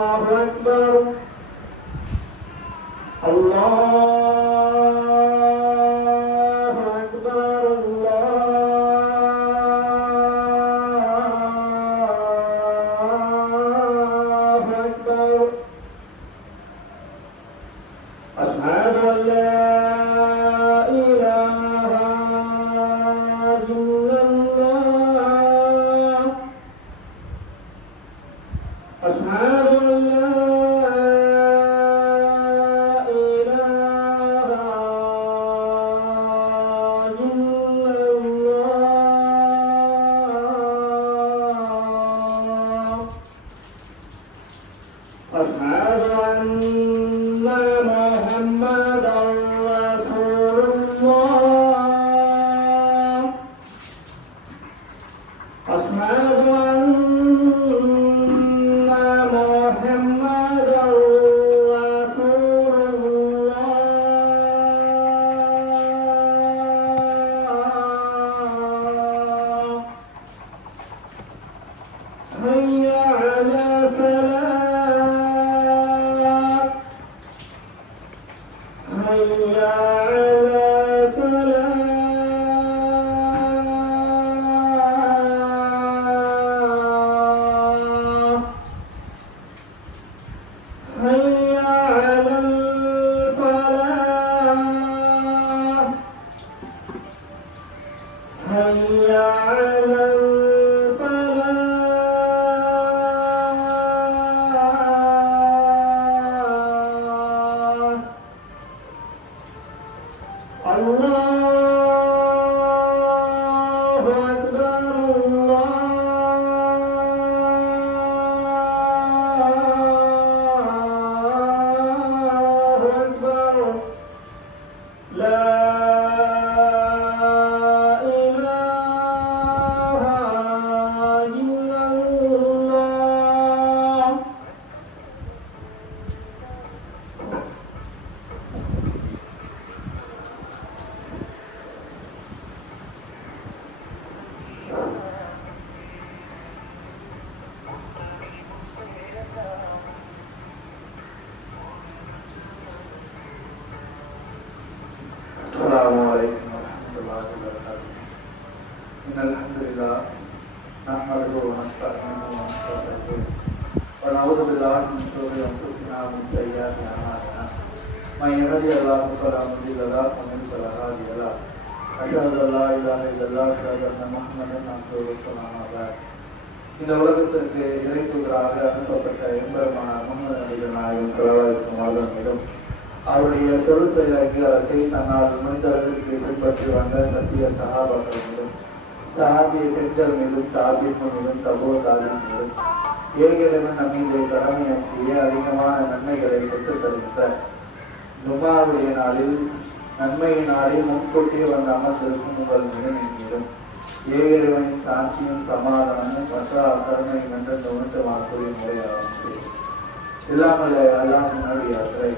أكبر الله أكبر الله أكبر أشهد أن لا إله إلا الله أشهد أن لا أشهد أن محمدا رسول الله أشهد أن محمدا رسول الله حي على الفلاح حي على الفلاح حي على الفلاح حي على الله أكبر الله أكبر لا إله إلا الله السلام عليكم ورحمة الله وبركاته إن الحمد لله نحمده ونستعينه ونستغفره ونعوذ بالله من شرور أنفسنا ومن سيئات أعمالنا من يهده الله فلا مضل له ومن يضلل فلا هادي له أشهد أن لا إله إلا الله وأشهد أن محمدا عبده ورسوله أما بعد இந்த உலகத்திற்கு இறைத்தூதராக அனுப்பப்பட்ட எம்பெருமான முஹம்மது நபிகள் நாயகம் ஸல்லல்லாஹு மீதும் அவருடைய சொல் செயலாக்கத்தை தன்னால் முடிந்தவர்களுக்கு பின்பற்றி வந்த சத்திய சஹாபாக்கள் மீதும் சஹாபிய பெண்கள் மீதும் தாபிகள் மீதும் தபோதாரின் மீதும் ஏழ்களின் நம்மீதை கடமையாற்றிய அதிகமான நன்மைகளை பெற்றுத் தருகின்ற ஜும்ஆவுடைய நாளில் நன்மையினாலே முன்கூட்டி வந்த அமர்ந்திருக்கும் உங்கள் மீதும் என் மீதும் ஏகரிவனின் சாந்தியும் சமாதானமும் மற்ற கருணையும் என்ற உணர்த்தமாக கூறிய முறையாகும் இல்லாமல் அல்லாஹ்வின் நல்லடியார்களே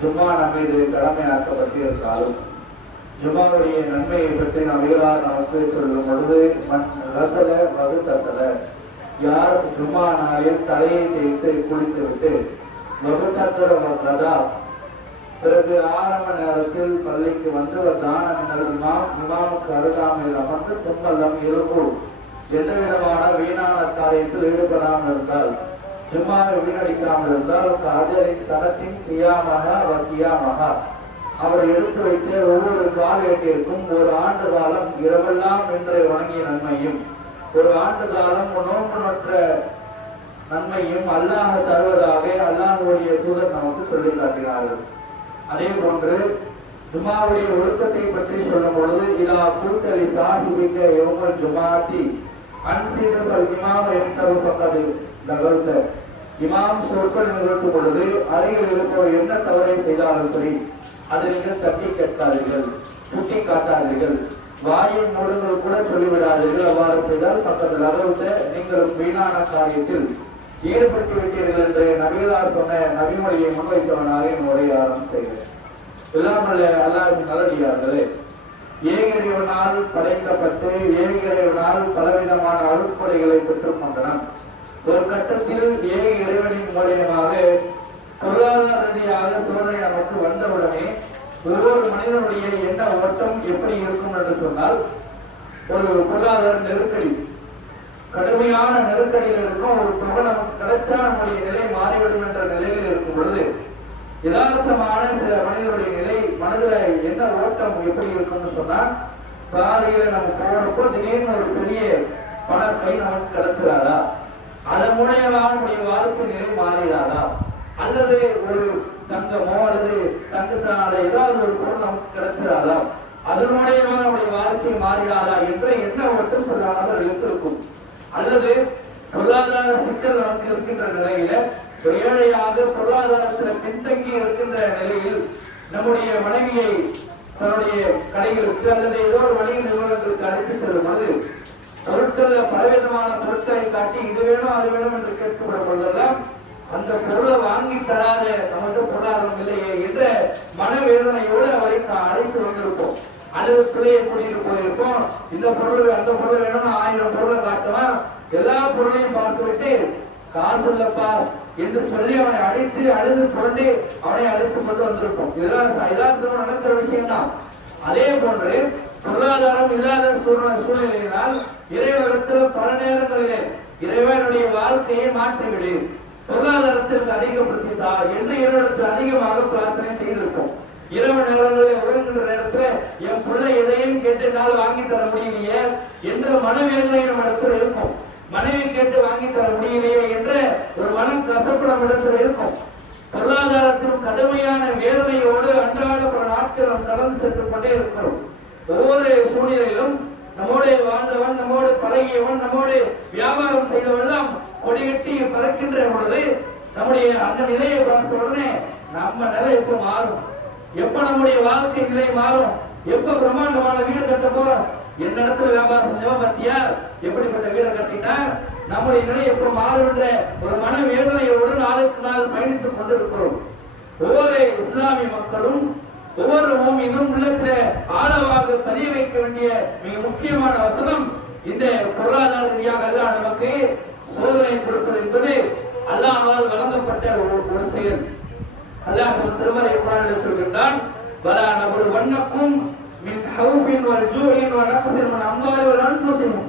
ஜும்மா நம்மீது கடமையாக்கப்பட்டிருந்தாலும் ஜும்மாவுடைய நன்மையை பற்றி நபிகளார் நமக்கு சொல்லும் பொழுது ரசல வகுத்தசல யார் ஜும்மா நாளில் தலையை தேய்த்து குளித்துவிட்டு வகுத்தசர வந்ததா பிறகு ஆரம்ப நேரத்தில் பள்ளிக்கு வந்து தான இமாமுக்கு அருகாமையில் அமர்ந்து தும்மல்லம் இருப்பு எந்த விதமான வீணான காரியத்தில் ஈடுபடாமல் இருந்தால் ஜும்மாவை வீணடிக்காமல் இருந்தால் அஜரின் சனத்தின் சியாமக வக்கியாமக அவரை எடுத்து வைத்து ஒவ்வொரு கால் ஏட்டிற்கும் ஒரு ஆண்டு காலம் இரவெல்லாம் இன்றை வணங்கிய நன்மையும் ஒரு ஆண்டு காலம் நோன்பு நோற்ற நன்மையும் அல்லாஹ் தருவதாக அல்லாஹ்வுடைய தூதர் நமக்கு சொல்லி காட்டினார்கள். அதே போன்று ஜும்மாவுடைய ஒழுக்கத்தை பற்றி சொல்லும் பொழுது இலா கூட்டலி சாஹிபிக்க யௌமல் ஜுமாத்தி அன்சீதல் இமாம் என்தரு பக்கது நகர்த்த இமாம் சொற்கள் நிகழ்த்தும் பொழுது அருகில் இருப்பவர் என்ன தவறை செய்தாலும் சரி அதை நீங்கள் தட்டி கேட்காதீர்கள், சுட்டி காட்டாதீர்கள், வாயின் மூடுங்கள் கூட சொல்லிவிடாதீர்கள். அவ்வாறு செய்தால் பக்கத்தில் நகர்த்த நீங்கள் வீணான காரியத்தில் ஈடுபட்டு விட்டீர்கள் என்று நபிகளார் சொன்ன நபிமொழியை முன்வைத்தவனாக என் உரையை ஆரம்பம் செய்கிறேன். இல்லாமல் அல்லாஹ்வின் நல்லடியார்களே, ஏகரிவனால் படைக்கப்பட்டு ஏகரிவனால் பலவிதமான அருட்படைகளை பெற்றுக் கொண்டனம். ஒரு கட்டத்தில் இறைவனின் மூலியமாக பொருளாதார ரீதியாக சோதனை நமக்கு வந்தவுடனே ஒவ்வொரு மனிதனுடைய எண்ண ஓட்டம் எப்படி இருக்கும் என்று சொன்னால், ஒரு பொருளாதார நெருக்கடி, கடுமையான நெருக்கடியில் இருக்கும் ஒரு தொகை நமக்கு கிடைச்சா நம்முடைய நிலை மாறிவிடும் என்ற நிலையில் இருக்கும் பொழுது யதார்த்தமான சில மனிதனுடைய நிலை மனதில் என்ன ஓட்டம் எப்படி இருக்கும்னு சொன்னா, பாதையில நம்ம போறப்போ திடீர்னு ஒரு பெரிய பணப்பை நமக்கு கிடைச்சிடாதா, அதன் மூலியமாக நம்முடைய வாழ்க்கை நிலை மாறிடாதா, அல்லது ஒரு தங்கமோ அல்லது தங்கத்தினால ஏதாவது ஒரு பொருள் நமக்கு கிடைச்சிடாதா, அதன் மூலியமாக நம்முடைய வாழ்க்கை மாறிடாதா என்ற எண்ண ஓட்டம் சில நபர்களுக்கு இருக்கும். அல்லது பொருளாதார சிக்கல் நமக்கு இருக்கின்ற நிலையில ஏழையாக பொருளாதாரத்தில் பின்தங்கி இருக்கின்ற நிலையில் நம்முடைய மனைவியை தன்னுடைய கடைகளுக்கு அல்லது ஏதோ ஒரு வணிக நிறுவனங்களுக்கு அழைத்து செல்லும்போது பொருட்கள் பலவிதமான பொருட்களை காட்டி இது வேணும் அது வேணும் என்று கேட்கப்படும் பொழுதெல்லாம் அந்த பொருளை வாங்கி தராத நமக்கு பொருளாதாரம் இல்லையே என்ற மனவேதனையோடு அவரை அழைத்து வந்திருப்போம். அல்லது பிள்ளையை கூட்டிட்டு போயிருப்போம், இந்த பொருள் அந்த பொருள் வேணும்னு 1000 பொருளை காட்டுவான், எல்லா பொருளையும் பார்த்துவிட்டு காசு இல்லப்பா என்று சொல்லி அவனை அடித்து அழுது கொண்டு அவனை அழைத்து கொண்டு வந்திருப்போம். இதெல்லாம் யதார்த்தம் நடக்கிற விஷயம் தான். அதே போன்று பொருளாதாரம் இல்லாத சூழ்நிலையினால் இறைவனத்தில் பல நேரங்களிலே இறைவனுடைய வாழ்க்கையை மாற்றிவிடு, பொருளாதாரத்திற்கு அதிகப்படுத்தித்தா என்று இறைவனுக்கு அதிகமாக பிரார்த்தனை செய்திருப்போம். இரவு நேரங்களில் உறங்குகிற நேரத்துல என் பிள்ளை எதையும் கேட்டதால் வாங்கி தர முடியலையே என்ற மனவேதனை நம்ம இடத்துல இருக்கும். மனைவி கேட்டு வாங்கி தர முடியலையே என்ற ஒரு மனம் கசப்பு நம்ம இடத்துல இருக்கும். பொருளாதாரத்தின் கடுமையான வேதனையோடு அன்றாட பல நாட்கள் நாம் கடந்து சென்று கொண்டே இருக்கிறோம். ஒவ்வொரு சூழ்நிலையிலும் நம்மோடு வாழ்ந்தவன், நம்மோடு பழகியவன், நம்மோடு வியாபாரம் செய்தவெல்லாம் கொடிகட்டி பறக்கின்ற பொழுது நம்முடைய அந்த நிலையை பார்த்த உடனே நம்ம நிலை எப்ப மாறும், எப்ப நம்முடைய வாழ்க்கை நிலை மாறும், எப்ப பிரம்மாண்டமான வீடு கட்ட போறோம், என்ன இடத்துல வியாபாரம் செஞ்சவன் பத்தியா எப்படிப்பட்ட வீடை கட்டினா நம்முடைய நிலை எப்ப மாறும் என்ற ஒரு மன வேதனையோடு நாளுக்கு நாள் பயணித்துக் கொண்டிருக்கிறோம். ஒவ்வொரு இஸ்லாமிய மக்களும் ஒவ்வொரு மூமினும் உள்ளத்தில் ஆழமாக பதிய வைக்க வேண்டிய மிக முக்கியமான வசனம், இந்த பொருளாதார ரீதியாக அல்லாஹ் நமக்கு சோதனை கொடுப்பது என்பது அல்லாஹ்வால் வழங்கப்பட்ட ஒரு செயல். அல்லாஹ் திருமறை குர்ஆனில் சொல்கின்றான், வலா நபுல் வன்னக்கும் மின் ஹௌஃபின் வல் ஜூஇன் வ நக்ஸின் மின் அம்வாலி வல் அன்ஃபுஸின்,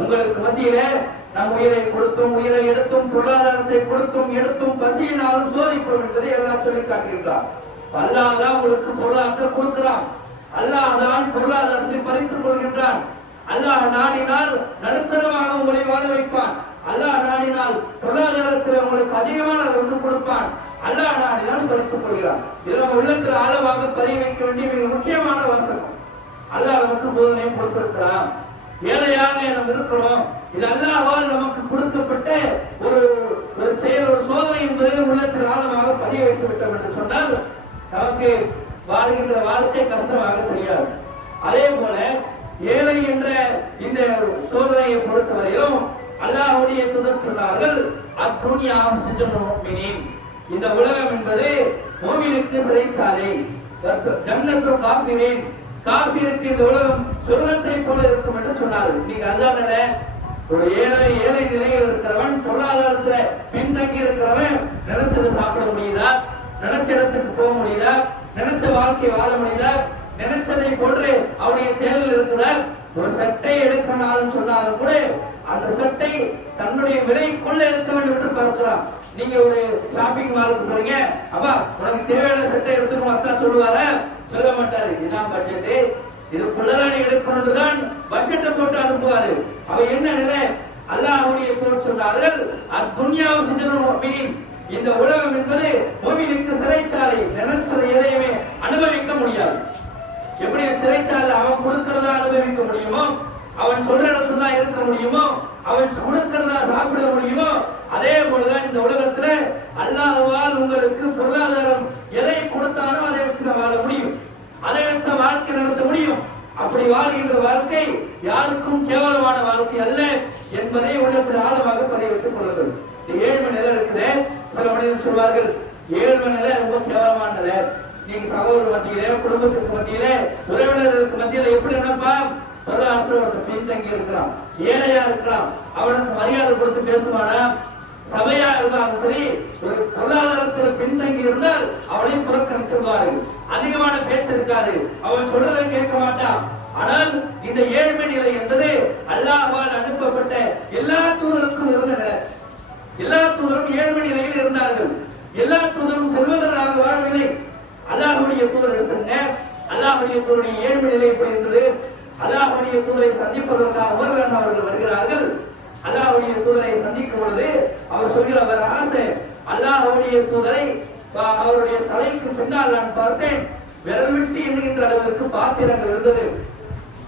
உங்களுக்கு மத்தியிலே நம் உயிரை கொடுத்தும் உயிரை எடுத்தும் பொருளாதாரத்தை கொடுத்தும் எடுத்தும் பசியினாலும் சோதிப்போம் என்பதை அல்லாஹ் சொல்லி காட்டுகின்றார். அல்லாஹ் தான் உங்களுக்கு பொருளாதாரத்தை கொடுக்கிறான், அல்லாஹ் தான் பொருளாதாரத்தை பறித்துக் கொள்கின்றான். அல்லாஹ் நாடினால் நடுத்தரமாக உங்களை வாழ வைப்பான், அல்லாஹ் நாடினால் பொருளாதாரத்தில் உங்களுக்கு அதிகமான ஒன்று கொடுப்பான், அல்லாஹ் நாடினால் பறித்துக் கொள்கிறான். இது நம்ம உள்ளத்தில் ஆழமாக பதிய வைக்க வேண்டிய மிக முக்கியமான வசனம். அல்லாஹ் நமக்கு போதனை கொடுத்திருக்கிறான், ஏழையாக நாம் இருக்கிறோம், இது அல்லாஹ்வால் நமக்கு கொடுக்கப்பட்ட ஒரு செயல், ஒரு சோதனை என்பதை உள்ளத்தில் ஆழமாக பதிய வைத்து விட்டோம் என்று சொன்னால் நமக்கு வாழ்கின்ற வாழ்க்கை கஷ்டமாக தெரியாது. அதே போல ஏழை என்ற இந்த சோதனையை பொறுத்தவரையிலும் அல்லாஹ்வுடைய தூதர் சொன்னார்கள், அத்துன்யா சிஜ்னுல் முஃமினீன், இந்த உலகம் என்பது முஃமினுக்கு சிறைச்சாலை, ஜன்னத்து காஃபிரின், காஃபிருக்கு இந்த உலகம் சொர்க்கத்தை போல இருக்கும் என்று சொன்னார்கள். நீங்க அதானல ஒரு ஏழை நிலையில் இருக்கிறவன், பொருளாதாரத்தை பின்தங்கி இருக்கிறவன் நினைச்சதை சாப்பிட முடியுதா, நினைச்ச இடத்துக்கு போக முடியுதா, நினைச்ச வாழ்க்கை வாழ முடியுதா, நினைச்சதை போன்று அவருடைய செயலில் இருக்கிற ஒரு சட்டை எடுக்கணும் சொன்னாலும் கூட அந்த சட்டை தன்னுடைய விலைக்குள்ள இருக்க வேண்டும் என்று பார்க்கலாம். நீங்க ஒரு ஷாப்பிங் மாலுக்கு போறீங்க, அப்பா உனக்கு தேவையான சட்டை எடுத்துக்கணும் அத்தா சொல்லுவாரா? சொல்ல மாட்டாரு. இதுதான் பட்ஜெட், இதுக்குள்ளதான் எடுக்கணும்னு பட்ஜெட்டை போட்டு அனுப்புவாரு. அவ என்ன நிலை? அல்லாஹ்வுடைய தூதர் சொன்னார்கள், அத்துன்யாவு சிஜ்னுல் முஃமினீன், இந்த உலகம் என்பது முஃமினுக்கு சிறைச்சாலை, நினைச்சதை எதையுமே அனுபவிக்க முடியாது. எப்படி சிறைச்சாலை அவன் கொடுக்கிறதா அனுபவிக்க முடியுமோ, அவன் சொல்ற இடத்துல தான் இருக்க முடியுமோ, அவன் கொடுக்கிறதா சாப்பிட முடியுமோ, அதே போலதான் இந்த உலகத்துல அல்லாஹ்வால் உங்களுக்கு பொருளாதாரம் எதை கொடுத்தானோ அதை வச்சு வாழ முடியும், அதை வச்ச வாழ்க்கை நடத்த முடியும். அப்படி வாழ்கின்ற வாழ்க்கை யாருக்கும் கேவலமான வாழ்க்கை அல்ல என்பதை உள்ளத்தில் ஆழமாக பதிய வைத்துக் கொள்ளுங்கள். இந்த 7 மணி நேரம் இருக்குது, சில மனிதர்கள் சொல்வார்கள் 7 மணி நேரம் ரொம்ப கேவலமான நிலை. நீங்க சகோதரர் மத்தியிலே, குடும்பத்துக்கு மத்தியிலே, உறவினர்களுக்கு மத்தியில எப்படி நினைப்பா? பொருளாதாரத்தில் ஒருத்தர் பின்தங்கி இருக்கிறான், ஏழையா இருக்கிறான், அவனுக்கு மரியாதை கொடுத்து பேசுவானா? சபையா இருந்தாலும் சரி, ஒரு பொருளாதாரத்தில் பின்தங்கி இருந்தால் அவனை புறக்கணித்துவார்கள். அதிகமான பேச்சு இருக்காது, அவன் சொல்றதை கேட்க மாட்டான். ஆனால் இந்த ஏழ்மை நிலை என்பது அல்லாஹ்வால் அனுப்பப்பட்ட எல்லா தூதருக்கும் இருந்த நிலை. எல்லா தூதரும் ஏழ்மை நிலையில் இருந்தார்கள். எல்லா தூதரும் செல்வந்தராக வாழவில்லை. அல்லாஹ்வுடைய தூதர் எடுத்துங்க, அல்லாஹ்வுடைய தூதருடைய ஏழ்மை நிலை எப்படி இருந்தது? அல்லாஹ்வுடைய தூதரை சந்திப்பதற்காக உமர் அவர்கள் வருகிறார்கள். அல்லாஹ்வுடைய தூதரை சந்திக்கும் பொழுது அவர் சொல்கிறவர் ஆசை, அல்லாஹ்வுடைய தூதரை அவருடைய தலைக்கு பின்னால் நான் பார்த்தேன், விரல் விட்டு எண்ணுகின்ற அளவிற்கு பாத்திரங்கள் இருந்தது,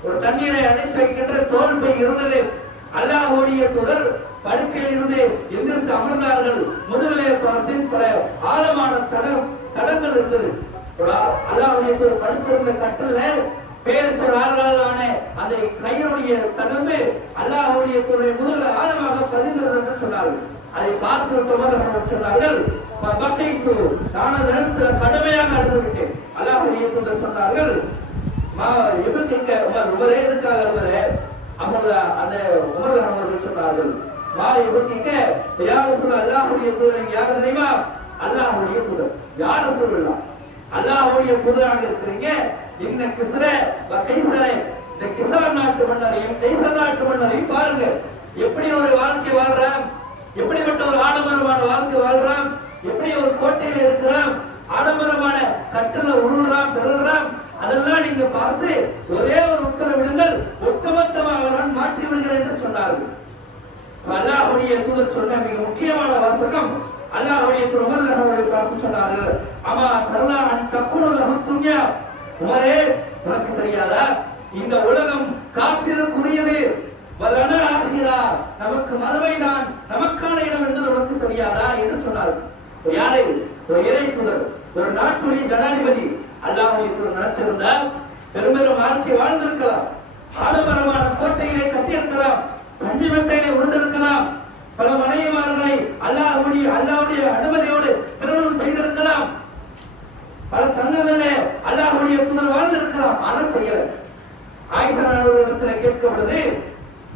ஒரு தண்ணீரை அடைத்து வைக்கின்ற தோல் பை இருந்தது. அல்லாஹ்வுடைய தூதர் படுக்கையில் இருந்து எந்திரித்து அமர்ந்தார்கள். முதுகிலே பார்த்தேன் பல ஆழமான தடங்கள் இருந்தது. அல்லாஹ்வுடைய தூதர் படுத்திருந்த கட்டல்ல பேரச்சரான அந்த கையுடைய தடம்பு அல்லாஹ்வுடைய தூதருடைய முதுகில ஆழமாக பதிந்தது என்று சொன்னார்கள். அதை பார்த்து விட்டவர் சொன்னார்கள், நான் அந்த இடத்துல கடுமையாக அழுது விட்டேன். அல்லாஹ்வுடைய தூதர் சொன்னார்கள், உமரே எதுக்காக அழுவரே? அப்பொழுது அந்த உமர் அவர்கள் சொன்னார்கள், யாரும் சொல்ல அல்லாஹ்வுடைய தூதர் யாரு தெரியுமா? அல்லாஹ்வுடைய தூதர். யாரும் சொல்லலாம், அல்லாஹ்வுடைய தூதராக இருக்கிறீங்க. இந்த கிஸ்ர கைசரை, இந்த கிசார் நாட்டு மன்னரையும் கைசர் நாட்டு மன்னரையும் பாருங்க, எப்படி ஒரு வாழ்க்கை வாழ்றான், எப்படிப்பட்ட ஒரு ஆடம்பரமான வாழ்க்கை வாழ்றான், எப்படி ஒரு கோட்டையில் இருக்கிறான், ஆடம்பரமான கட்டளை உருள்றான் பெறுகிறான். அதெல்லாம் நீங்க பார்த்து ஒரே ஒரு உத்தரவிடுங்கள், ஒட்டுமொத்தமாக நான் மாற்றி விடுகிறேன் என்று சொன்னார்கள். அல்லாஹ்வுடைய தூதர் சொன்ன மிக முக்கியமான வாசகம், அல்லாஹ்வுடைய தூதர் அவர்களை பார்த்து சொன்னார்கள், அமா தல்லா அன் தக்குனு லஹு துன்யா, உமரே உனக்கு தெரியாதா இந்த உலகம் காஃபிருக்குரியது, வலனா ஆகிரா, நமக்கு மறுமைதான் நமக்கான இடம் என்பது உனக்கு தெரியாதா என்று சொன்னார்கள். யாரை? ஒரு இறை தூதர், ஒரு நாட்டுடைய ஜனாதிபதி. அல்லாஹ்வுடைய தூதர் நினைச்சிருந்தால் பெரும்பெரும் வாழ்க்கை வாழ்ந்திருக்கலாம், ஆடம்பரமான கோட்டைகளை கட்டியிருக்கலாம், பஞ்சுமெட்டையை உருண்டிருக்கலாம், பல மனைவிமார்களை அல்லாஹ்வுடைய அனுமதியோடு திருமணம் செய்திருக்கலாம், பல தங்கங்களே அல்லாஹ்வுடைய தூதர் வாழ்ந்திருக்கலாம். ஆனால் செய்யல. ஆயிஷா அவர்களிடத்தில் கேட்கப்படுது,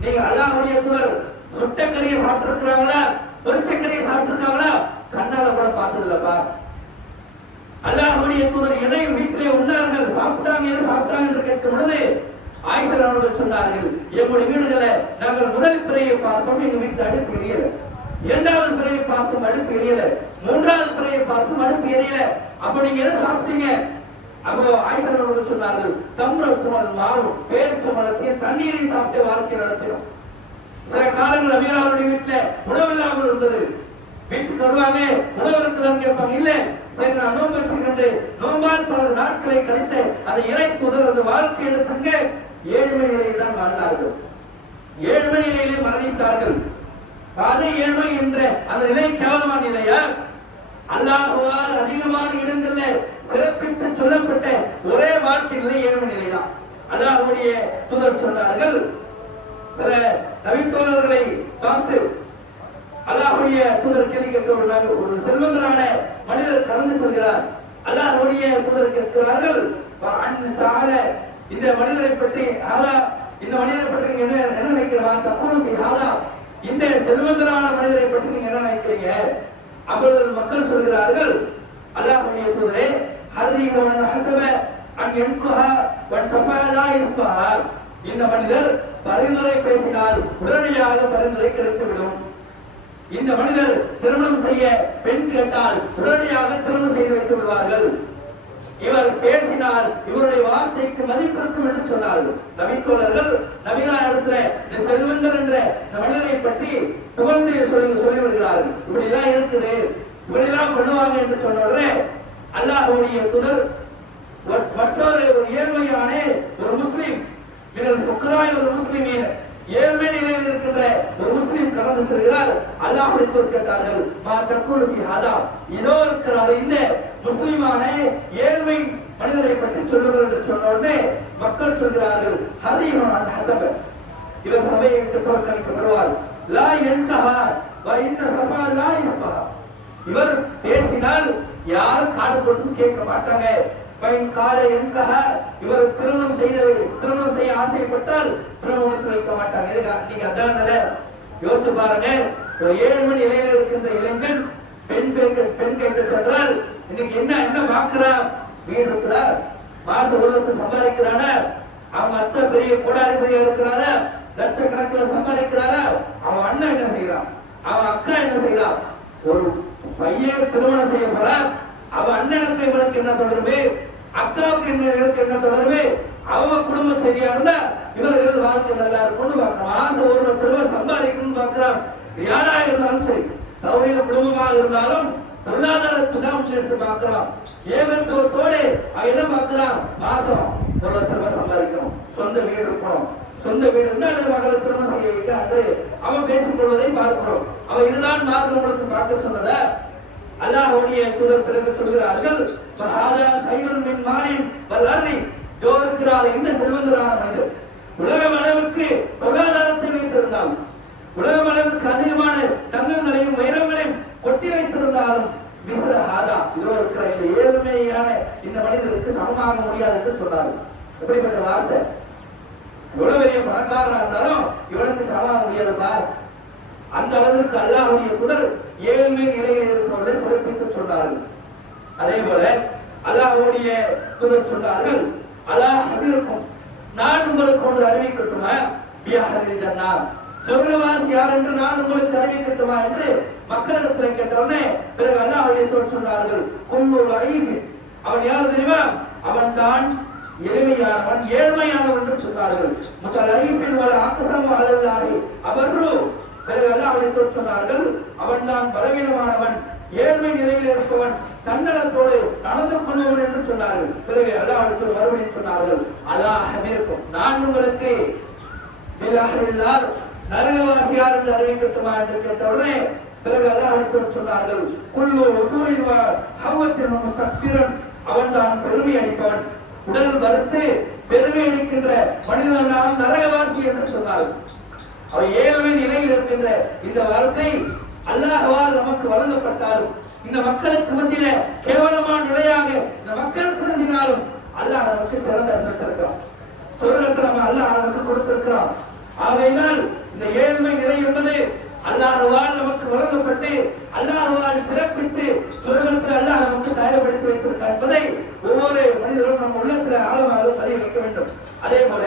நீங்க அல்லாஹ்வுடைய தூதர் சுட்டக்கறியை சாப்பிட்டு இருக்கிறாங்களா, பொரிச்சக்கறியை சாப்பிட்டு இருக்காங்களா? கண்ணால கூட பார்த்தது இல்லப்பா. அல்லாஹ்வுடைய தூதர் எதை வீட்டிலே உண்ணார்கள், சாப்பிட்டாங்க, எதை சாப்பிட்டாங்க என்று கேட்கும் பொழுது ஆயிஷா அவர்கள் சொன்னார்கள், எங்களுடைய வீடுகளை நாங்கள் முதல் பிறையை பார்த்தோம், எங்க வீட்டுல அடுப்பு எரியல, இரண்டாவது பிறையை பார்த்தும் அடுப்பு எரியல, மூன்றாவது பிறையை பார்த்தும் அடுப்பு எரியல. அப்ப நீங்க எதை சாப்பிட்டீங்க? அப்போ ஆயிஷா அவர்கள் சொன்னார்கள், தம்ரத்துமல் மாவு, பேரிச்சம்பழத்தையும் தண்ணீரையும் சாப்பிட்டு வாழ்க்கை நடத்தினோம். சில காலங்கள் அபிராவுடைய வீட்டுல உணவு இல்லாமல் இருந்தது. வீட்டுக்கு வருவாங்க, உணவு இருக்குதான்னு கேட்பாங்க, இல்ல சரி நான் நோன்பு வச்சுக்கிட்டு நோம்பால் பல நாட்களை கழித்து அதை இறை தூதர் அந்த வாழ்க்கை எடுத்துங்க. ஏழ்மை நிலையில் தான் வாழ்ந்தார்கள், ஏழ்மை நிலையிலே மரணித்தார்கள். அது ஏழ்மை என்ற அந்த நிலை கேவலமான நிலையா? அல்லாஹ்வால் அதிகமான இடங்கள்ல சிறப்பித்து சொல்லப்பட்ட ஒரே வாழ்க்கை நிலை ஏழ்மை நிலைதான். அல்லாஹ்வுடைய தூதர் சொன்னார்கள், சில நபித்தோழர்களை பார்த்து அல்லாஹ்வுடைய தூதர் கேள்வி கேட்கிறார்கள். ஒரு செல்வந்தரான மனிதர் கடந்து செல்கிறார். அல்லாஹ்வுடைய தூதர் கேட்கிறார்கள், இந்த மனிதரை பற்றி இந்த மனிதரை பற்றி நீங்க என்ன நினைக்கிறீங்க? இந்த செல்வந்தரான மனிதரை பற்றி நீங்க என்ன நினைக்கிறீங்க? அப்பொழுது மக்கள் சொல்கிறார்கள், அல்லாஹ்வுடைய தூதரே, இந்த மனிதர் பரிந்துரை பேசினால் உடனடியாக பரிந்துரை கிடைத்துவிடும். இந்த மனிதர் திருமணம் செய்ய பெண் கேட்டால் உடனடியாக திருமணம் செய்து வைத்து விடுவார்கள். இவர் பேசினால் இவருடைய வார்த்தைக்கு மதிப்பு இருக்கும் என்று சொன்னார்கள். நபித்தோழர்கள் நபிகளிடத்துல இந்த செல்வந்தர் என்ற இந்த மனிதரை பற்றி புகழ்ந்து சொல்லி வருகிறார்கள். இப்படி எல்லாம் இருக்குது, இப்படி எல்லாம் பண்ணுவாங்க என்று சொன்னோடனே அல்லாஹ்வுடைய தூதர் மற்றொரு ஏழ்மையான ஒரு முஸ்லிம், ஒரு முஸ்லிமின் ஏழ்மை நிலையில் இருக்கின்ற ஒரு முஸ்லிம் கடந்து செல்கிறார். அல்லாஹ்வுடைய தூதர் கேட்டார்கள், இதோ இருக்கிறார் இந்த முஸ்லிமான ஏழ்மை மனிதரை பற்றி சொல்லுங்கள் என்று சொன்ன உடனே மக்கள் சொல்கிறார்கள், இவர் சபையை விட்டு புறக்கணிக்கப்படுவார். இவர் பேசினால் யாரும் காது கொடுத்து கேட்க மாட்டாங்க. இவர் திருமணம் செய்ய ஆசைப்பட்டால் திருமணத்தில் வைக்க மாட்டாங்க. நீங்க அதான் யோசிச்சு பாருங்க, ஒரு 7 மணி நிலையில் இருக்கின்ற இளைஞன் பெண் கேட்க சென்றால் இன்னைக்கு என்ன பார்க்கிறான்? வீடு இருக்கிறா, மாசம் 1 லட்சம் சம்பாதிக்கிறானா, அவங்க அத்தை பெரிய கோடாதிபதியா இருக்கிறாரா, லட்சக்கணக்கில் சம்பாதிக்கிறாரா, அவன் அண்ணன் என்ன செய்யறான், அவன் அக்கா என்ன செய்யறான்? ஒரு பையன் திருமணம் செய்ய போற, அவன் அண்ணனுக்கு இவனுக்கு என்ன தொடர்பு, அக்காவுக்கு இவனுக்கு என்ன தொடர்பு, அவங்க குடும்பம் சரியா இருந்தா இவர்கள் வாழ்க்கை நல்லா இருக்கும்னு பார்க்கிறான். மாசம் 1 லட்சம் ரூபாய் சம்பாதிக்கணும்னு பார்க்கிறான். யாராக இருந்தாலும் சரி, சௌரிய குடும்பமாக இருந்தாலும் பொருளாதாரத்தை தான் எடுத்து பார்க்கலாம். ஏகத்துவத்தோடு என்ன பார்க்கலாம்? மாசம் 1 லட்சம் ரூபாய் சம்பாதிக்கணும், சொந்த வீடு இருக்கணும், சொந்த வீடு இருந்தா அதை மகளை திருமணம் செய்ய வைக்க அவன் பேசிக் கொள்வதை பார்க்கிறோம். அவன் இதுதான் மார்க்கம் உங்களுக்கு பார்க்க சொன்னத அல்லாஹ்வுடைய தூதர் பிறகு சொல்கிறார்கள், இந்த செல்வந்தரான மனிதர் உலகம் அளவுக்கு பொருளாதாரத்தை வைத்திருந்தாலும், உலகம் அளவுக்கு அதிகமான தங்கங்களையும் வைரங்களையும் கொட்டி வைத்திருந்தாலும் இதோ இருக்கிற இந்த ஏழ்மையான இந்த மனிதருக்கு சமமாக முடியாது என்று சொன்னார்கள். எப்படிப்பட்ட வார்த்தை! எவ்வளவு பெரிய பணக்காரனா இருந்தாலும் இவனுக்கு சமமாக முடியாதுப்பா. அந்த அளவிற்கு அல்லாஹ்வுடைய தூதர் ஏழ்மை நிலையில் இருப்பவர்களை சிறப்பித்து சொன்னார்கள். அதே போல அல்லாஹ்வுடைய தூதர் சொன்னார்கள், அல்லாஹ் இருக்கும், நான் உங்களுக்கு ஒன்று அறிவிக்கட்டுமா? சொர்க்கவாசி யார் என்று நான் உங்களுக்கு அறிவிக்கட்டுமா என்று மக்களிடத்தில் கேட்டவுடனே பிறகு அல்லாஹ்வுடைய தூதர் சொன்னார்கள், அவன் யார் தெரியுமா? அவன் தான் எளிமையானவன், ஏழ்மையானவன் என்று சொன்னார்கள். பிறகு அல்லாஹ்வுடைய தூதர் சொன்னார்கள், அவன் தான் பலவீனமானவன், ஏழ்மை நிலையில் இருப்பவன், தன்னலத்தோடு நடந்து கொள்பவன் என்று சொன்னார்கள். பிறகு அல்லாஹ்வுடைய தூதர் மறுபடியும் சொன்னார்கள், அல்லாஹ் நான் உங்களுக்கு நரகவாசியார் என்று அறிவிக்கட்டுமா என்று கேட்டவுடனே பிறகு அல்லாஹ்வுடைய தூதர் சொன்னார்கள், அவன் தான் பெருமை அளிப்பவன், உடல் வருத்து பெருமை அளிக்கின்ற மனிதன் நான் நரகவாசி என்று சொன்னார்கள். அவர் ஏழ்மை நிலையில் இருக்கின்ற இந்த வார்த்தை அல்லாஹ்வால் நமக்கு வழங்கப்பட்டாலும், இந்த மக்களுக்கு மத்தியில கேவலமான நிலையாக இந்த மக்களுக்கு இருந்தாலும் அல்லாஹ் நமக்கு சிறந்த அனுப்பிச்சிருக்கிறான். சொர்க்கத்தை நம்ம அல்லாஹ் நமக்கு கொடுத்திருக்கிறான். ஆகையினால் இந்த ஏழ்மை நிலை என்பது அல்லாஹ்வால் நமக்கு வழங்கப்பட்டு அல்லாஹ்வால் சிறப்பித்து சொர்க்கத்தில் அல்லாஹ் நமக்கு தயார்படுத்தி வைத்திருக்கிறார் என்பதை ஒவ்வொரு மனிதரும் நம்ம உள்ளத்தில் ஆழமாக பதிய வைக்க வேண்டும். அதே போல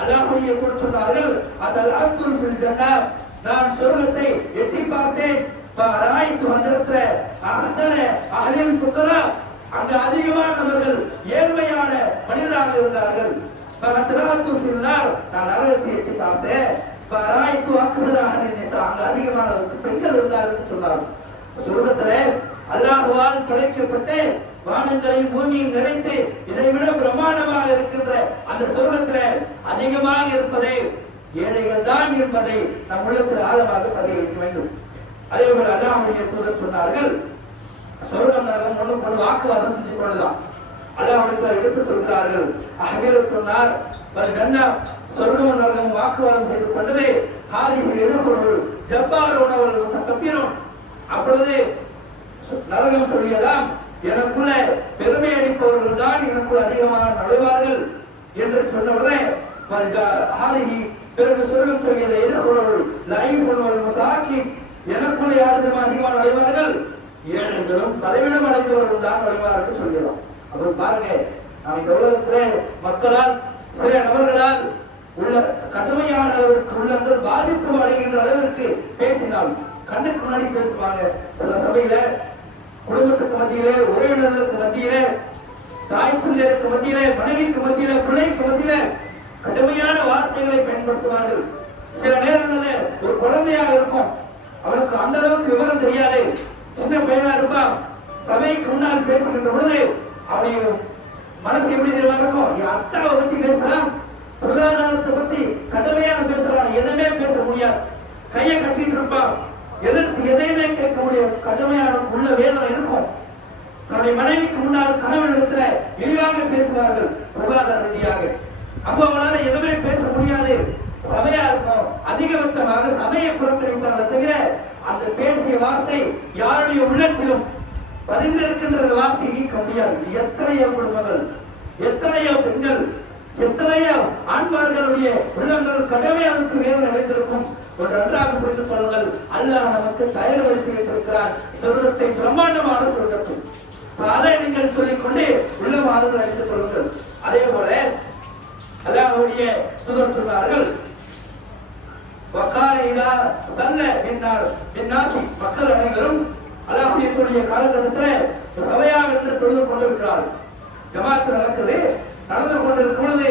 அல்லாஹ்வுடைய தூதர் சொன்னார்கள், அதல் அக்துல் ஃபில் ஜன்னத், நான் சொர்க்கத்தை எட்டி பார்த்தேன், பராய்த்து வந்திருக்கிற அஹ்சன அஹ்லில் ஃபுகரா, அங்கு அதிகமானவர்கள் ஏழ்மையான மனிதராக இருந்தார்கள். பரத்ராத்து ஃபில் நார், நான் நரகத்தை எட்டி பார்த்தேன், பராய்த்து அக்ஸர அஹ்லின் நிஸா, அங்கு அதிகமான பெண்கள் இருந்தார்கள் என்று சொன்னார்கள். சொர்க்கத்திலே அல்லாஹ்வால் படைக்கப்பட்டு வானங்களையும் பூமியும் நிறைத்து இதைவிட பிரமாண்டமாக இருக்கின்ற அந்த சொர்க்கத்திலே அதிகமாக இருப்பதே ஏழைகள் தான் என்பதை நம் உள்ளத்தில் ஆழமாக பதிய வைக்க வேண்டும். அதே போல அல்லாஹ்வுடைய தூதர் சொன்னார்கள், சொர்க்கம் நரகம் ஒன்றுக்கு வாக்குவாதம் செஞ்சு கொள்ளலாம். அல்லாஹ்வுடைய எடுத்து சொல்கிறார்கள், அஹ்மிரத்துன்னார் வல் ஜன்னத், சொர்க்கம் நரகம் வாக்குவாதம் செய்து கொண்டது ஹாதிஹி எதிர்கொள்வது ஜப்பாரூன வல் முத்தகப்பீரூன். அப்பொழுது நரகம் சொல்லியதாம், எனக்குள்ள பெருமை அளிப்பவர்கள் தான் எனக்குள் அதிகமாக நுழைவார்கள் என்று சொன்னவுடனே பிறகு சொர்க்கம் சொல்லியதை எதிர்கொள்வர்கள் லைஃபுல் முசாக்கி, எனக்குள்ள யாரும் அதிகமாக நுழைவார்கள், ஏழைகளும் பலவீனம் அடைந்தவர்கள் தான் நுழைவார்கள் சொல்கிறோம். அப்புறம் பாருங்க, நாம் இந்த உலகத்திலே மக்களால் சில நபர்களால் உள்ள கடுமையான அளவிற்கு உள்ளங்கள் பாதிப்பு அடைகின்ற அளவிற்கு பேசினால் கண்ணுக்கு முன்னாடி பேசுவாங்க. சில சபையில குடும்பத்துக்கு மத்தியிலே, உறவினர்களுக்கு மத்தியிலே, தாய் பிள்ளைக்கு மத்தியிலே, மனைவிக்கு மத்தியிலே, பிள்ளைக்கு மத்தியிலே கடுமையான வார்த்தைகளை பயன்படுத்துவார்கள். சில நேரங்களில் ஒரு குழந்தையாக இருக்கும், அவனுக்கு அந்த அளவுக்கு விவரம் தெரியாது, சின்ன பையனா இருப்பான், சபைக்கு முன்னால் பேசுகின்ற பொழுது அவனுடைய மனசு எப்படி தெரியுமா இருக்கும்? என் அத்தாவை பத்தி பேசுறான், பொருளாதாரத்தை பத்தி கடுமையான பேசுறான், எதுவுமே பேச முடியாது, கையை கட்டிட்டு இருப்பான், எதையுமே கேட்க முடியும், கடுமையான உள்ள வேதனை இருக்கும். தன்னுடைய மனைவிக்கு முன்னால் கணவனிடத்துல இழிவாக பேசுவார்கள் பொருளாதார ரீதியாக. அப்போ அவனால எதுவுமே பேச முடியாது, சபையா இருக்கும், அதிகபட்சமாக சபையை புறக்கணிப்பார்கள் தவிர அந்த பேசிய வார்த்தை யாருடைய உள்ளத்திலும் பதிந்திருக்கின்ற வார்த்தை நீக்க முடியாது. எத்தனையோ குடும்பங்கள், எத்தனையோ பெண்கள் எத்தனையோ ஆண்மார்களுடைய உள்ளங்கள் கடமை அதற்கு வேறு நிறைந்திருக்கும். ஒரு நன்றாக புரிந்து கொள்ளுங்கள், அல்லாஹ் நமக்கு தயார்படுத்தி வைத்திருக்கிறார் சொர்க்கத்தை, பிரம்மாண்டமான சொர்க்கத்தை. அதை நீங்கள் சொல்லிக்கொண்டு உள்ள மாதங்கள் அடித்துக் கொள்ளுங்கள். அதே போல அல்லாஹ்வுடைய தூதர் சொன்னார்கள், மக்கள் அனைவரும் அல்லாஹ்வுடைய காலகட்டத்தில் சபையாக என்று தொழுது கொண்டிருக்கிறார்கள். ஜமாத் நடக்குது, நடந்து கொண்டிருக்கும் பொழுது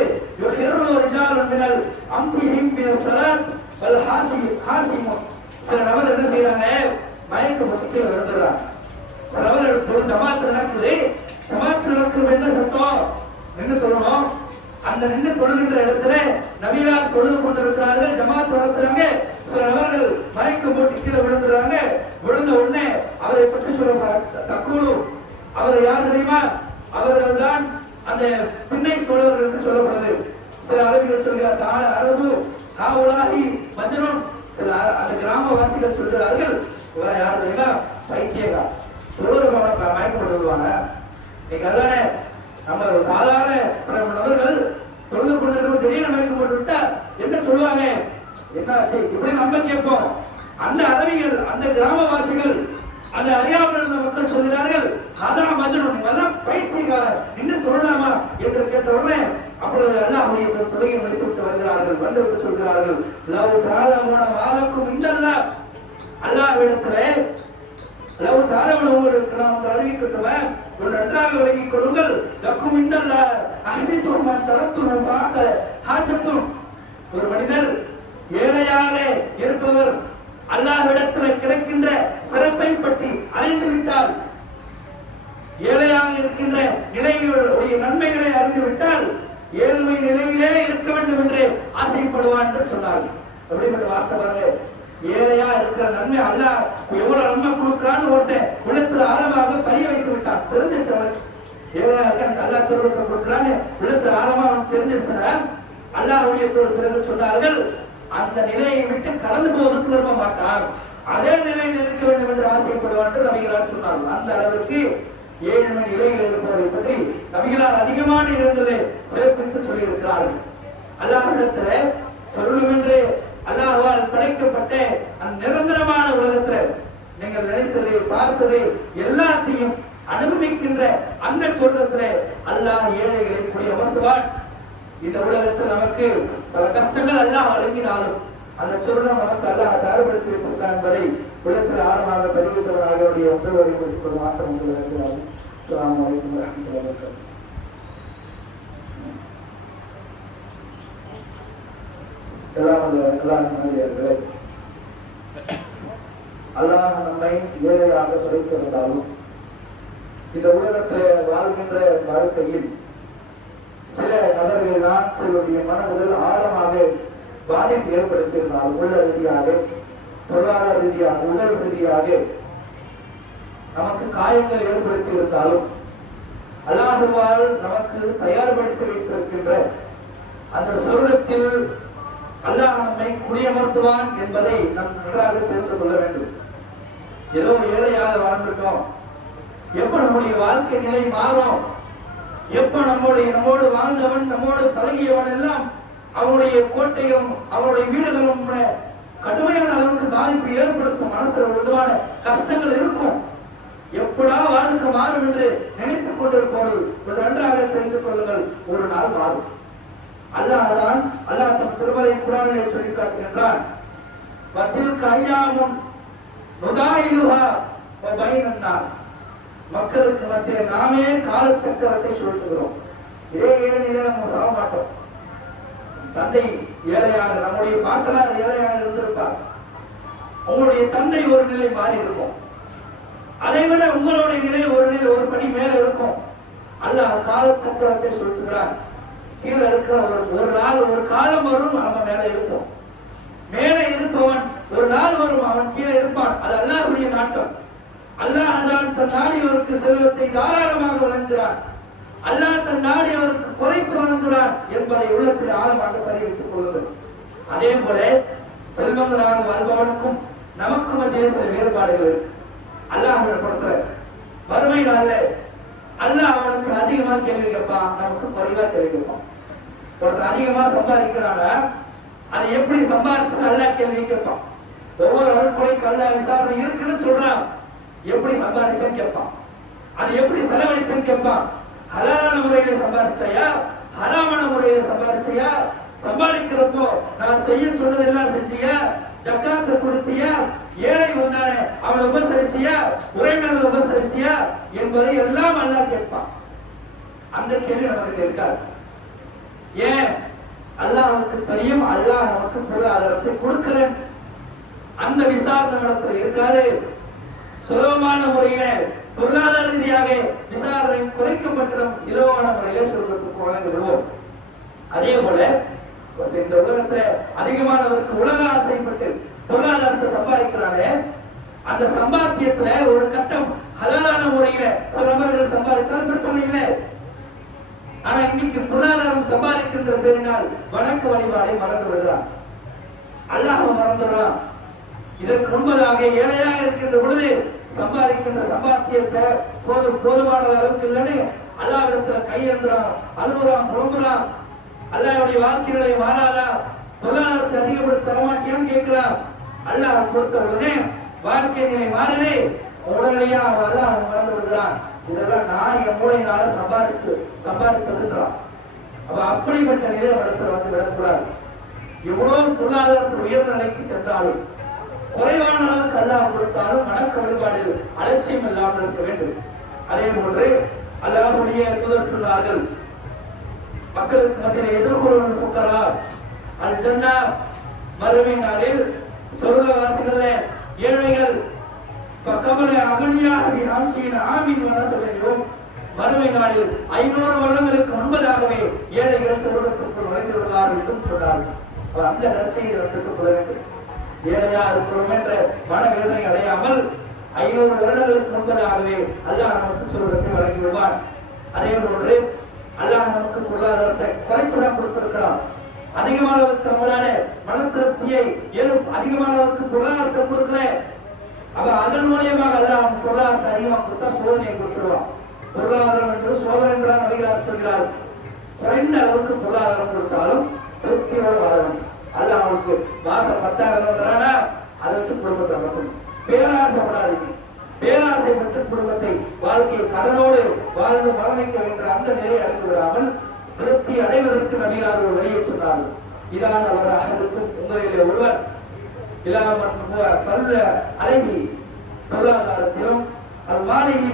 சில நபர் என்ன செய்யறாங்க, மயக்க முகத்தை விழுந்துறாங்க. சில நபர் ஜமாத் நடக்குது, ஜமாத் நடக்கிறது என்ன சத்தம் நின்று சொல்லணும். அந்த நின்று தொழுகின்ற இடத்துல நபிகளார் தொழுது கொண்டிருக்கிறார்கள், ஜமாத் நடத்துறாங்க. சில நபர்கள் மயக்கம் போட்டு கீழே விழுந்துறாங்க. விழுந்த உடனே அவரை பற்றி சொல்றாங்க, தக்கூடு அவர் யார் தெரியுமா? அவர்கள் தான் அந்த பின்னை தோழர்கள் என்று சொல்லப்படுது. சில அரபிகள் சொல்கிறார் அரபு காவுலாகி மஜ்னூன். சில அந்த கிராமவாசிகள் சொல்கிறார்கள், இவரை யார் தெரியுமா? பைத்தியகா, தொழுகிறவன மயக்கப்பட்டு விடுவாங்க. நீங்க அதானே நம்ம சாதாரண நபர்கள் தொழுது கொண்டிருக்கும் திடீர்னு மயக்கப்பட்டு விட்டா என்ன சொல்லுவாங்க? என்ன இப்படி நம்ம கேட்போம். அந்த அரபிகள், அந்த கிராமவாசிகள், அந்த அறியாமல் இருந்த மக்கள் சொல்கிறார்கள், அதான் மஜ்னூன், இவெல்லாம் பைத்தியக்காரர், இன்னும் சொல்லலாமா என்று கேட்ட உடனே அப்பொழுது அல்லாஹ்வுடைய தொழுகை முடித்துவிட்டு வருகிறார்கள். வந்து சொல்கிறார்கள், லவ் தாலமுன வாலக்கும் இந்தல்லாஹ், அல்லாஹ்விடத்திலே லவ் தாலமுன உங்களுக்கு நான் அறிவிக்கட்டுவேன், ஒரு நன்றாக விளங்கிக் கொள்ளுங்கள். லக்கும் இந்தல்லாஹ் அஹ்பித்தும் மன் தரத்தும் பாக்க ஹாஜத்தும். ஒரு மனிதர் ஏழையாக இருப்பவர் அல்லாஹ்விடத்தில் கிடைக்கின்ற சிறப்பை பற்றி அறிந்து விட்டால், ஏழையாக இருக்கின்ற நிலையுடைய நன்மைகளை அறிந்து விட்டால் ஏழ்மை நிலையிலே இருக்க வேண்டும் என்று ஆசைப்படுவான் என்று சொன்னார்கள். அப்படிப்பட்ட வார்த்தை பாருங்க. ஏழையா இருக்கிற நன்மை அல்லாஹ் எவ்வளவு நன்மை கொடுக்கிறான்னு ஓட்ட உள்ளத்துல ஆழமாக பதிய வைத்து விட்டான். தெரிஞ்சிருச்சு அவனுக்கு ஏழையா இருக்க அல்லாஹ் சொல்றதை கொடுக்கிறான்னு உள்ளத்துல ஆழமா அவனுக்கு தெரிஞ்சிருச்சுன்னா அல்லாஹ்வுடைய பிறகு சொன்னார்கள், அந்த நிலையை விட்டு கடந்து போவதற்கு விரும்ப மாட்டான், அதே நிலையில் இருக்க வேண்டும் என்று ஆசைப்படுவான் என்று நபிகளார் சொன்னார்கள். அந்த அளவிற்கு ஏழ்மை நிலையில் இருப்பதை பற்றி நபிகளார் அதிகமான இடங்களே சிறப்பித்து சொல்லியிருக்கிறார்கள். அல்லாஹ்விடத்துல சொல்லும் என்று அல்லாஹ்வால் படைக்கப்பட்ட அந்த நிரந்தரமான உலகத்துல நீங்கள் நினைத்தது பார்த்தது எல்லாத்தையும் அனுபவிக்கின்ற அந்த சொர்க்கத்துல அல்லாஹ் ஏழைகளை குடியமர்த்துவான். இந்த உலகத்தில் நமக்கு பல கஷ்டங்கள் அல்லாஹ் வழங்கினாலும் அந்த சொர்க்கம் நமக்கு அல்லாஹ் தயார்படுத்தி வைத்திருக்கிறான் என்பதை உலகத்தில் ஆழமாக பதிவிட்டவராக ஒன்றுவரை குறித்து மாற்றம் கொண்டிருக்கிறார். அஸ்ஸலாமு அலைக்கும் வரஹ்மத்துல்லாஹி வபரகாத்துஹு. அல்லாஹ் நம்மை ஏழையாக படைத்திருந்தாலும் இந்த உலகத்தில் வாழ்கின்ற வாழ்க்கையில் சில நபர்கள் தான் சிலருடைய மனதில் ஆழமாக பாதிப்பு ஏற்படுத்தியிருந்தால், உள்ள ரீதியாக, பொருளாதார ரீதியாக, உடல் ரீதியாக நமக்கு காயங்கள் ஏற்படுத்தி இருந்தாலும் அல்லாஹ்வால் நமக்கு தயார்படுத்தி வைத்திருக்கின்ற அந்த சொர்க்கத்தில் அல்லாஹ் நம்மை குடியமர்த்துவான் என்பதை நாம் நன்றாக தெரிந்து கொள்ள வேண்டும். ஏதோ ஏழையாக வாழ்ந்திருக்கோம், எப்ப நம்முடைய வாழ்க்கை நிலை மாறும், எப்ப நம்மோடு வாழ்ந்தவன், நம்மோடு பழகியவன் எல்லாம் அவனுடைய கோட்டையும் அவனுடைய வீடுகளும் கடுமையான அளவுக்கு பாதிப்பு ஏற்படுத்தும், மனசுல ஒரு விதமான கஷ்டங்கள் இருக்கும். எப்படா வாழ்க்கை மாறும் என்று நினைத்துக் கொண்டிருப்பவர்கள் ஒரு நன்றாக தெரிந்து கொள்ளுங்கள், ஒரு நாள் மாறும். அல்லாஹ் தம் திருமறை குர்ஆனிலே சொல்லி காட்டுகின்றான், வத்தில்க அய்யாமுன் நுதாயிலுஹா பைனன் நாஸ். மக்களுக்கு மத்திய நாமே கால சக்கரத்தை சுழற்றுகிறோம். இதே நிலையில நம்ம சாக மாட்டோம். தந்தை ஏழையாக, நம்முடைய பாட்டனார் ஏழையாக இருந்திருப்பார், உங்களுடைய தந்தை ஒரு நிலை மாறி இருக்கும், அதை விட உங்களுடைய நிலை ஒரு நிலை ஒரு படி மேல இருக்கும். அல்லாஹ் கால சக்கரத்தை சுழற்றுகிறான். கீழே இருக்கிற ஒரு நாள் ஒரு காலம் வரும், நம்ம மேல இருப்போம். மேலே இருப்பவன் ஒரு நாள் வரும், அவன் கீழே இருப்பான். அது அல்லாஹ்வுடைய நாட்டம். அல்லாஹ் தான் தன் நாடியவருக்கு செல்வத்தை தாராளமாக வழங்குகிறான், அல்லாஹ் தன் நாடியவருக்கு குறைத்து வழங்குகிறான் என்பதை உள்ளத்தில் ஆழமாக பதிவித்துக் கொள்ளுங்கள். அதே போல செல்வங்களாக வாழ்பவனுக்கும் நமக்கும் மத்திய சில வேறுபாடுகள் இருக்கு. அல்லாஹ் பொறுத்த வறுமை நாள்ல அல்லாஹ் அவனுக்கு அதிகமா கேள்வி கேட்பான், நமக்கு குறைவா கேள்வி கேட்பான். ஒருத்தர் அதிகமா சம்பாதிக்கிறானா அதை எப்படி சம்பாதிச்சு நல்லா கேள்வி கேட்பான். ஒவ்வொரு அருட்கொலைக்கு அல்லாஹ் விசாரணை இருக்குன்னு சொல்றான். எப்படி சம்பாதிச்சேன்னு கேட்பான். அது எப்படி செலவழிச்சேன்னு கேட்பான். ஹலாலான முறையில சம்பாதிச்சையா, ஹராமான முறையில சம்பாதிச்சையா, சம்பாதிக்கிறப்போ நான் செய்ய சொன்னதெல்லாம் செஞ்சியா, ஜக்காத்தை கொடுத்தியா, ஏழை வந்தானே அவனை உபசரிச்சியா, உறவினர்கள் உபசரிச்சியா என்பதை எல்லாம் அல்லாஹ் கேட்பான். அந்த கேள்வி நமக்கு இருக்காது. ஏன்? அல்லாஹ்வுக்கு தெரியும் அல்லாஹ் நமக்கு பொருளாதாரத்தை கொடுக்கிறேன். அந்த விசாரணை நடத்த இருக்காது. சுலபமான முறையில பொருளாதார ரீதியாக விசாரணை குறைக்கப்பட்ட இலவான முறையில சொல்றதுக்கு வழங்குவோம். அதே போல இந்த உலகத்துல அதிகமானவருக்கு உலக ஆசைப்பட்டு பொருளாதாரத்தை சம்பாதிக்கிறானே, அந்த சம்பாத்தியத்துல ஒரு கட்டம் ஹலாலான முறையில சில நபர்கள் சம்பாதித்தால் பிரச்சனை இல்லை. ஆனா இன்னைக்கு பொருளாதாரம் சம்பாதிக்கின்ற பேரினால் வணக்க வழிபாடை மறந்து விடுகிறான், அல்லாஹ் மறந்துடுறான். இதற்கு முன்பதாக ஏழையாக இருக்கின்ற பொழுது சம்பாதிக்கின்ற சம்பாத்தியத்தை போதுமான அளவுக்கு இல்லைன்னு அல்லாஹ்விடத்துல கையெழுறான், அழுகுறான், புலம்புறான். அல்லாஹ்வுடைய வாழ்க்கைகளை மாறாதா, பொருளாதாரத்தை அதிகப்படுத்த தரமாட்டியான்னு கேட்கிறான். அல்லாஹ் கொடுத்த உடனே வாழ்க்கை நிலை மாறவே உடனடியா அல்லாஹ் மறந்து விடுகிறான். இதெல்லாம் நான் என் மூளையினால சம்பாதித்ததுன்றான். அப்ப அப்படிப்பட்ட நிலை இடத்துல வந்து விடக்கூடாது. எவ்வளவு பொருளாதாரத்தில் உயர்ந்த நிலைக்கு சென்றாலும் குறைவான அளவுக்கு அல்லாஹ் கொடுத்தாலும் வணக்க வழிபாடு அலட்சியம் இல்லாமல் இருக்க வேண்டும். அதே போன்று அல்லாஹ்வுடைய தூதர் சொன்னார்கள், மக்களுக்கு மத்தியில் எதிர்கொள்ளும் புக்கரா அல் ஜன்னா, மறுமை நாளில் சொர்க்கவாசிகள ஏழைகள் கபலை அகனியாக ஆமீன் வனசபையும் மறுமை நாளில் 500 வருடங்களுக்கு முன்பதாகவே ஏழைகள் சொர்க்கத்திற்குள் நுழைந்துள்ளார் என்றும் சொன்னார்கள். அந்த நற்செய்தி நமக்கு சொல்ல வேண்டும். ஏழையா இருக்கிறோம் என்ற மனவேதனை அடையாமல் 500 வருடங்களுக்கு முன்பதாகவே அல்லாஹ் நமக்கு சொர்க்கத்தை வழங்கி விடுவான். அதே போன்று அல்லாஹ் நமக்கு பொருளாதாரத்தை குறைச்சலாம் கொடுத்திருக்கிறான். அதிகமானவருக்கு நம்மளால மன திருப்தியை அதிகமானவருக்கு பொருளாதாரத்தை கொடுக்கல. அப்ப அதன் மூலியமாக அல்லாஹ் பொருளாதாரத்தை அதிகமாக கொடுத்தா சோதனையை கொடுத்துருவான். பொருளாதாரம் என்று சோதனை என்றால் நபிகளார் சொல்கிறார். குறைந்த அளவுக்கு பொருளாதாரம் கொடுத்தாலும் திருப்தியோடு வாழ வேண்டும். அல்லாஹ் அவனுக்கு மாசம் 10,000 தரானா அதை வச்சு குடும்பத்தை நடக்கும். பேராசைப்படாதீங்க. பேராசைப்பட்டு குடும்பத்தை வாழ்க்கையை கடனோடு வாழ்ந்து மரணிக்க வேண்டிய அந்த நிலையை அடைந்து விடாமல் திருப்தி அடைவதற்கு நபிகளார் ஒரு வழியை சொன்னார்கள். இதான் அவராக இருக்கும் உங்களிலே ஒருவர் இல்லாமல் அழகி பொருளாதாரத்திலும் அது மாளிகை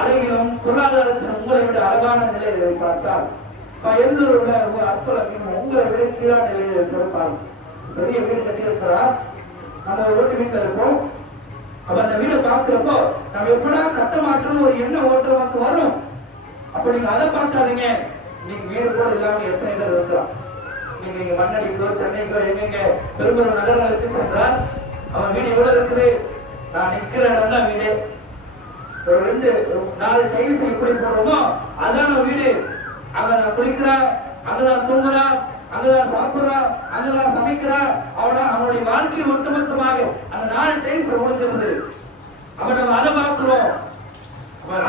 அழகிலும் பொருளாதாரத்திலும் உங்களை விட அழகான நிலையை பார்த்தால் எந்த ஒரு அஸ்பலம் உங்களை விட கீழான நிலையில் இருப்பாங்க. பெரிய வீடு கட்டியிருக்கிறார், நம்ம ஒரு ஓட்டு வீட்டில் இருப்போம். அப்ப அந்த வீடை பார்க்கிறப்போ நம்ம எப்படா கட்ட மாற்றோம்னு ஒரு எண்ணம் ஓட்டுறவங்க வரும். அப்ப நீங்க அதை பார்க்காதீங்க. நீங்க வீடு கூட இல்லாம எத்தனை பேர் இருக்கிறான். நீங்க மண்ணடிக்கோ சென்னைக்கோ எங்க பெரும்பெரும் நகரங்களுக்கு சென்றால் அவன் வீடு எவ்வளவு இருக்குது. நான் நிக்கிற இடம் தான் வீடு. ஒரு 2-4 டைல்ஸ் எப்படி போடுறோமோ அதான வீடு. அங்க நான் குளிக்கிறேன், அங்கதான் தூங்குறான், அங்கதான் சாப்பிடுறான், அங்கதான் சமைக்கிறான். அவனுடைய வாழ்க்கை ஒட்டுமொத்தமாக அந்த 4 டைல்ஸ் முடிஞ்சிருந்து. அப்ப நம்ம அதை பார்க்கிறோம்.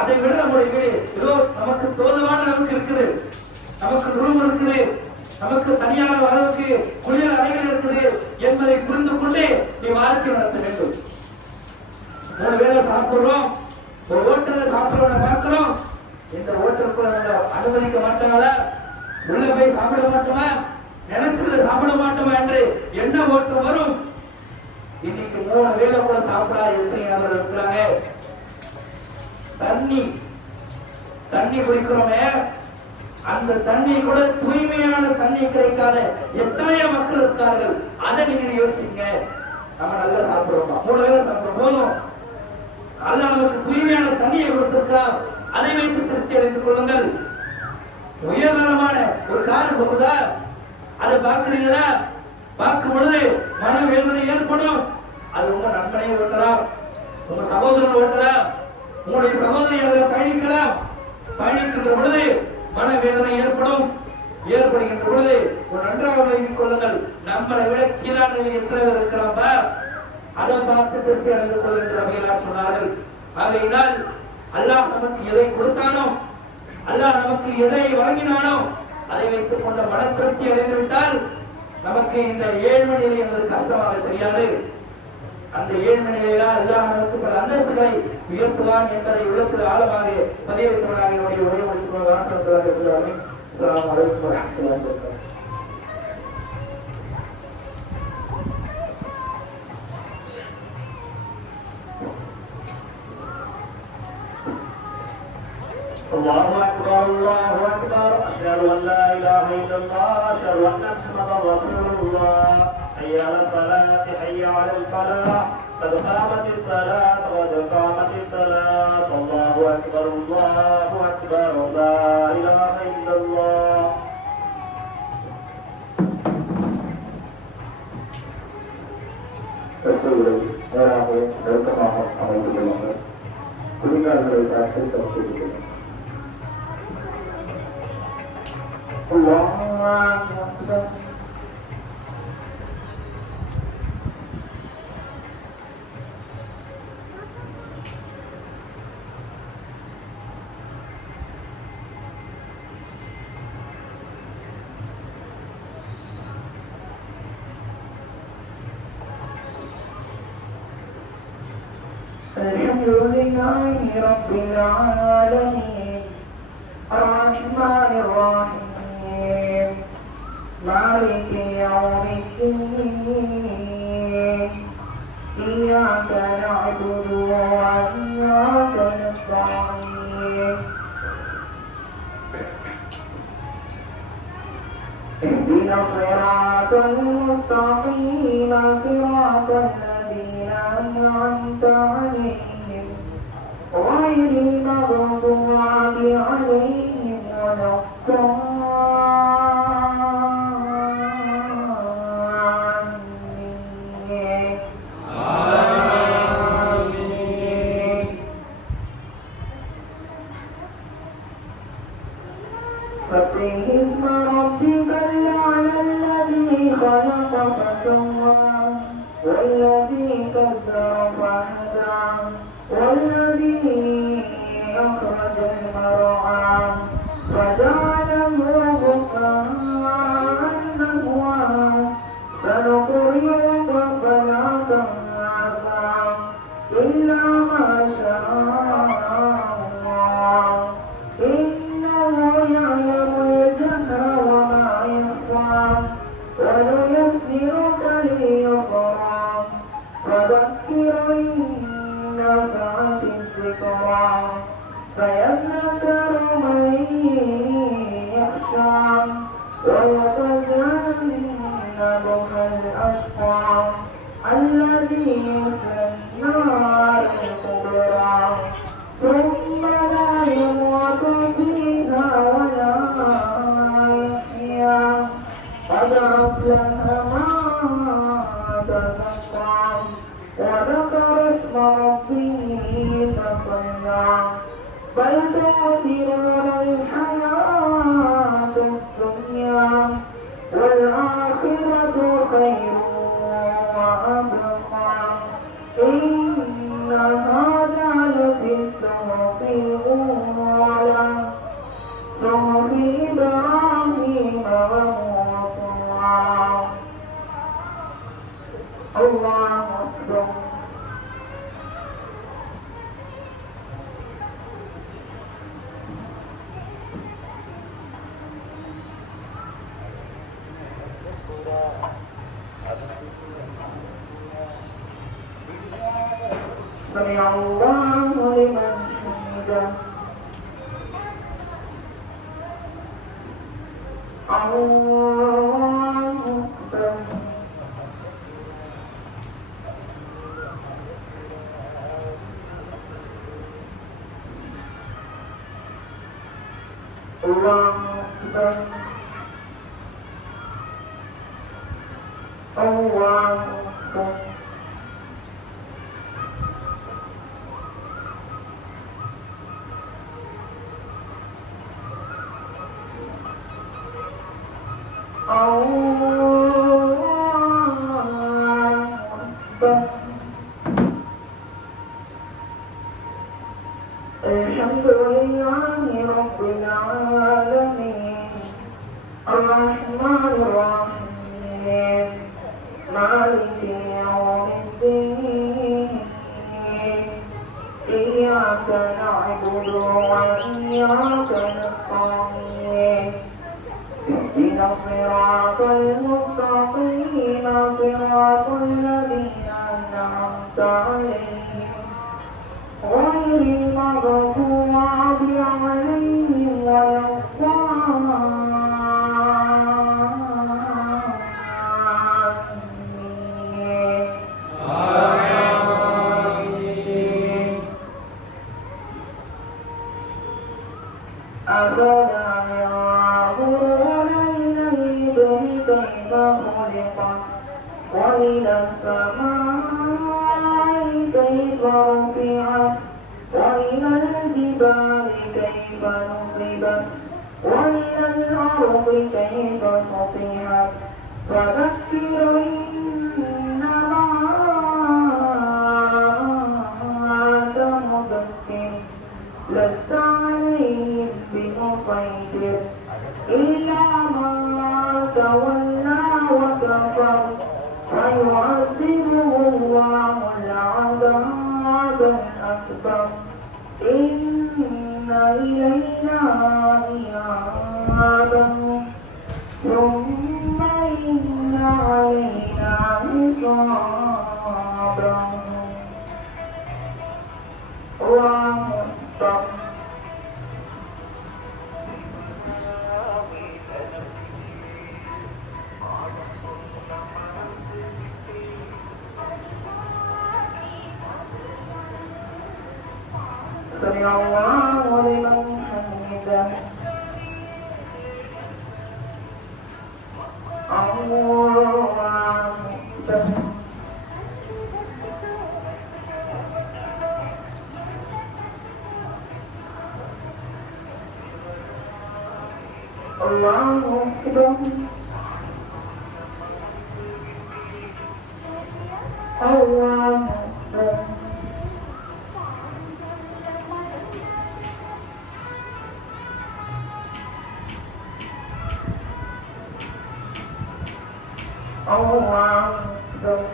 அதை விட நம்முடைய வீடு ஏதோ நமக்கு போதுமான அளவுக்கு இருக்குது, நமக்கு ரூம் இருக்குது, நமக்கு தனியான அளவுக்கு குளியல் அறைகள் இருக்குது என்பதை புரிந்து கொண்டே நீ வாழ்க்கை நடத்த வேண்டும். 3 வேளை சாப்பிடுறோம், ஒரு ஹோட்டல்ல சாப்பிடுறவனை பார்க்கிறோம். இந்த ஹோட்டலுக்குள்ள அனுமதிக்க மாட்டாங்களா, உள்ள போய் சாப்பிட மாட்டோமா, நினைச்சத சாப்பிட மாட்டோமா என்று என்ன ஓட்டம் வரும். இன்னைக்கு 3 வேளை கூட சாப்பிடாத எத்தனை நபர்கள் இருக்கிறாங்க. தண்ணி குடிக்கிறோமே, அந்த தண்ணி கூட தூய்மையான தண்ணி கிடைக்காத எத்தனையோ மக்கள் இருக்கார்கள். அதை நீங்க யோசிச்சுங்க. நம்ம நல்லா சாப்பிடுறோமா, 3 வேளை சாப்பிடுறோம் போதும். அல்லாஹ் நமக்கு தூய்மையான தண்ணியை கொடுத்திருக்கிறார். அதை வைத்து திருப்தி அடைந்து கொள்ளுங்கள். உயர்தரமான ஒரு கார் போகுதா, அதை பார்க்கிறீங்களா, பார்க்கும் பொழுது மன வேதனை ஏற்படும். அது உங்க நண்பனை ஓட்டலாம், உங்க சகோதரன் ஓட்டலாம், உங்களுடைய சகோதரி அதில் பயணிக்கலாம். பயணிக்கின்ற பொழுது மன வேதனை ஏற்படுகின்ற பொழுது ஒரு நன்றாக வைத்துக் கொள்ளுங்கள். நம்மளை விட கீழான நிலையில் எத்தனை பேர் இருக்கிறாங்க, அதை பார்த்து திருப்பி அடைந்து கொள்கின்ற சொன்னார்கள். ஆகையினால் அல்லாஹ் நமக்கு எதை கொடுத்தானோ, அல்லாஹ் நமக்கு எதை வழங்கினானோ அதை வைத்துக் கொண்ட மன திருப்தி அடைந்து விட்டால் நமக்கு இந்த ஏழ்மை நிலை என்பது கஷ்டமாக தெரியாது. அந்த ஏழ்மை நிலையில அல்லாஹ் நமக்கு பல அந்தஸ்துகளை உயர்த்துவான் என்பதை உள்ளத்தில் ஆழமாக பதிய வைத்தவனாக என்னுடைய உரையை முடித்துக் கொள்வான். அஸ்ஸலாமு அலைக்கும் வரஹ்மத்துல்லாஹி வபரகாத்துஹு. الله أكبر الله أكبر أشهد أن لا إله إلا الله أشهد أن محمدا رسول الله حي على الصلاة حي على الفلاح قد قامت الصلاة قد قامت الصلاة الله أكبر الله أكبر لا إله إلا الله. ரசூலை நேராக நெருக்கமாக அமைந்து கொள்வார்கள். குடிகாரர்களை பார்த்து தப்பிவிடுகிறார். الحمد لله رب العالمين الرحمن الرحيم مالك يوم الدين إياك نعبد وإياك نستعين اهدنا الصراط المستقيم صراط الذين أنعمت عليهم غير المغضوب عليهم ولا الضالين. آمين. سبح اسم ربك الأعلى الذي خلق فسوى والذي قدر فهدى والذي أخرج المرعى فجعله غثاء نحوا سنقرئك فلا تنسى إلا ما شاء الله إنه يعلم الجهر وما يخفى ونيسرك لليسرى فذكر إن نفعت الذكرى سيذكر من يخشى ويتجنبها الأشقى الذي يصلى النار الكبرى ثم لا يموت فيها ولا يحيا قد أفلح من تزكى وذكر اسم ربه فصلى بل تؤثرون الحياة الدنيا والآخرة خير وأبقى إن هذا لفي الصحف الأولى صحف إبراهيم وموسى. الله أكبر. سمع الله لمن حمده. الله أكبر. الله أكبر. الله أكبر. الحمد لله رب العالمين الرحمن الرحيم مالك يوم الدين إياك نعبد وإياك نستعين اهدنا الصراط المستقيم صراط الذين أنعمت عليهم غير المغضوب عليهم ولا الضالين أفلا ينظرون إلى الإبل كيف خلقت وإلى السماء كيف رفعت وإلى الجبال كيف نصبت وإلى الأرض كيف سطحت فذكر إنما أنت مذكر لست عليهم بمسيطر إلا من تولى وكفر فيعذبه الله العذاب الأكبر إن إلينا إيابهم ثم إن علينا حسابهم الله أكبر سمع الله لمن حمده الله أكبر الله أكبر الله أكبر الله أكبر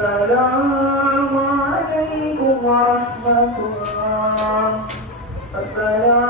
السلام عليكم ورحمة الله. السلام